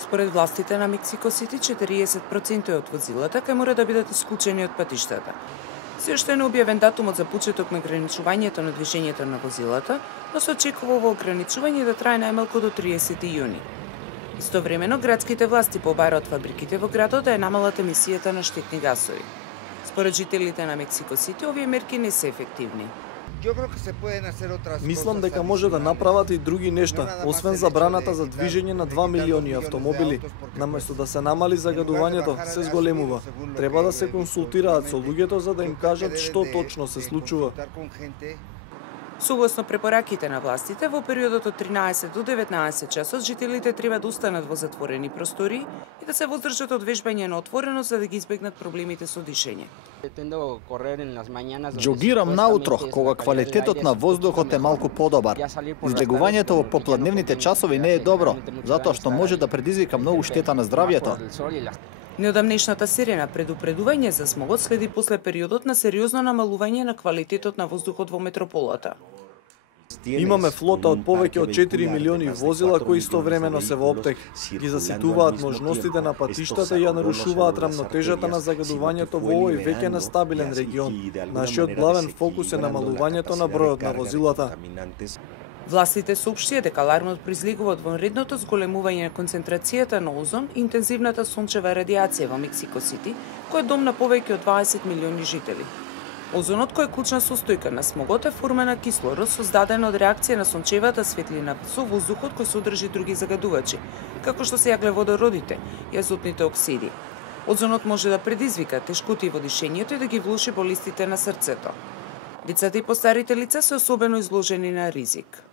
Според властите на Мексико Сити, 40% од возилата ќе мора да бидат исклучени од патиштата. Се уште не објавен датумот за почеток на ограничувањето на движењето на возилата, но се очекува ово ограничување да трае најмалку до 30 јуни. Истовремено, градските власти побараат фабриките во градот да ја намалат емисијата на штетни гасови. Според жителите на Мексико Сити, овие мерки не се ефективни. Мислам дека може да направат и други нешта, освен забраната за движење на 2 милиони автомобили. Наместо да се намали загадувањето, се зголемува. Треба да се консултираат со луѓето за да им кажат што точно се случува. Согласно препораките на властите, во периодот од 13 до 19 часот жителите треба да останат во затворени простори и да се воздржат од вежбање на отворено за да ги избегнат проблемите со дишење. Џогирам наутрох, кога квалитетот на воздухот е малку подобар. Излегувањето во попладневните часови не е добро, затоа што може да предизвика многу штета на здравјето. Неодамнешната серија на предупредување за смогот следи после периодот на сериозно намалување на квалитетот на воздухот во метрополата. Имаме флота од повеќе од 4 милиони возила кои истовремено се во оптех. Ги заситуваат можностите на патиштата и ја нарушуваат рамнотежата на загадувањето во овој веќе нестабилен регион. Нашиот главен фокус е намалувањето на бројот на возилата. Властите соопштија дека алармот произлегува од вонредното зголемување на концентрацијата на озон и интензивната сончева радиација во Мексико Сити, кој е дом на повеќе од 20 милиони жители. Озонот, кој е клучна состојка на смогот, е форма на кислород создадена од реакција на сончевата светлина со воздухот кој содржи други загадувачи, како што се јаглеводородите и азотните оксиди. Озонот може да предизвика тешкоти во дишењето и да ги влоши болестите на срцето. Децата и постарите лица се особено изложени на ризик.